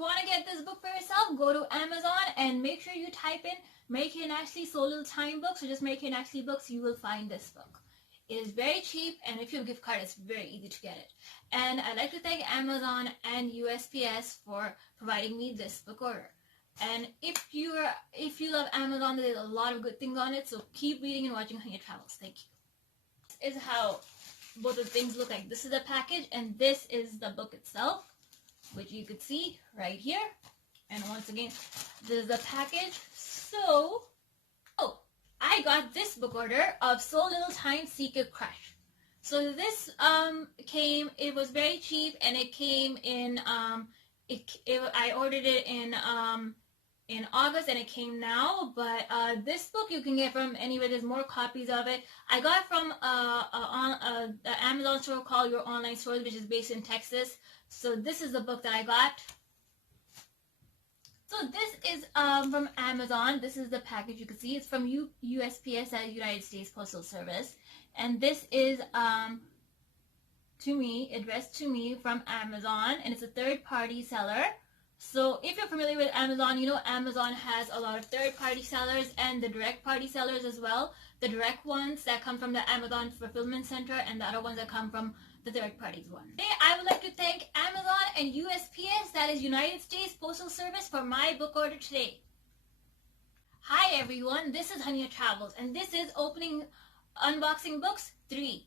you want to get this book for yourself, go to Amazon and make sure you type in American Ashley So Little Time books, or just American Ashley books. You will find this book. It is very cheap, and if you have a gift card, it's very easy to get it. And I'd like to thank Amazon and USPS for providing me this book order. And if you love Amazon, there's a lot of good things on it, so keep reading and watching Hunyah Travels. Thank you. This is how both of the things look like. This is the package, and this is the book itself, which you could see right here. And once again, this is the package. So, I got this book order of So Little Time Secret Crush. So this it was very cheap, and it came in I ordered it in August, and it came now. But this book you can get from anywhere. There's more copies of it. I got from the Amazon store called Your Online Stores, which is based in Texas. So this is the book that I got. So this is from Amazon. This is the package. You can see it's from USPS, United States Postal Service, and this is addressed to me from Amazon, and it's a third-party seller. So if you're familiar with Amazon, you know Amazon has a lot of third-party sellers and the direct-party sellers as well. The direct ones that come from the Amazon Fulfillment Center, and the other ones that come from the third parties one. Today, I would like to thank Amazon and USPS, that is United States Postal Service, for my book order today. Hi everyone, this is Hunyah Travels, and this is Unboxing Books 3.